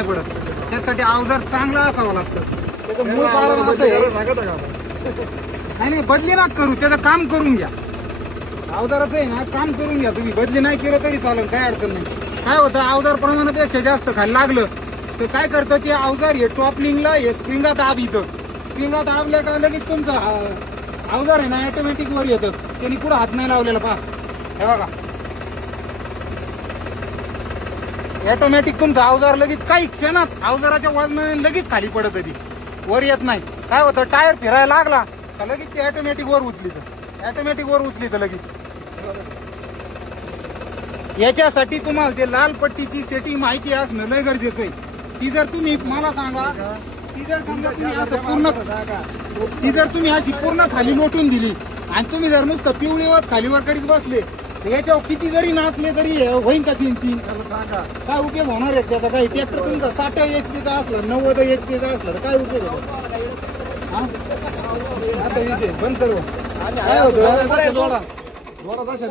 नाही पडत. त्यासाठी अवजार चांगला असावं लागतं. त्याचं मूळ कारण असं आहे. नाही बदली ना करू, त्याचं काम करून घ्या. अवजाराचं आहे ना काम करून घ्या तुम्ही. बदली नाही केलं तरी चालेल, काय अडचण नाही. काय होतं अवजार प्रमाणापेक्षा जास्त खाली लागलं तर काय करतं ते अवजार हे टॉपलिंगला हे स्प्रिंगात दाब येतं. स्प्रिंगात दाबल्या का लगेच तुमचं अवजार आहे ना ऑटोमॅटिक वर येतं. त्यांनी कुठं हात नाही लावलेला पहा. हे बघा ऑटोमॅटिक तुमचं अवजार लगेच काही क्षणात अवजाराच्या वजनाने लगेच खाली पडत ती वर येत नाही. काय होतं टायर फिरायला लागला का लगेच ते ऑटोमॅटिक वर उचलीत लगेच. याच्यासाठी तुम्हाला ते लाल पट्टीची सेटिंग माहिती असणं लय गरजेचं आहे. ती जर तुम्ही मला सांगा ती जर समजा तुम्ही असं ती जर तुम्ही अशी पूर्ण खाली लोटून दिली आणि तुम्ही जर नुसतं पिवळीवर खालीवर करीत बसले तर याच्यावर किती जरी नाचले तरी होईन का 3 काय उपयोग होणार आहे त्याचा? काही ट्रॅक्टर तुमचा 60 HP असला 90 HP असला तर काय उपयोग होतो? असा विषय बंद करू. काय होतं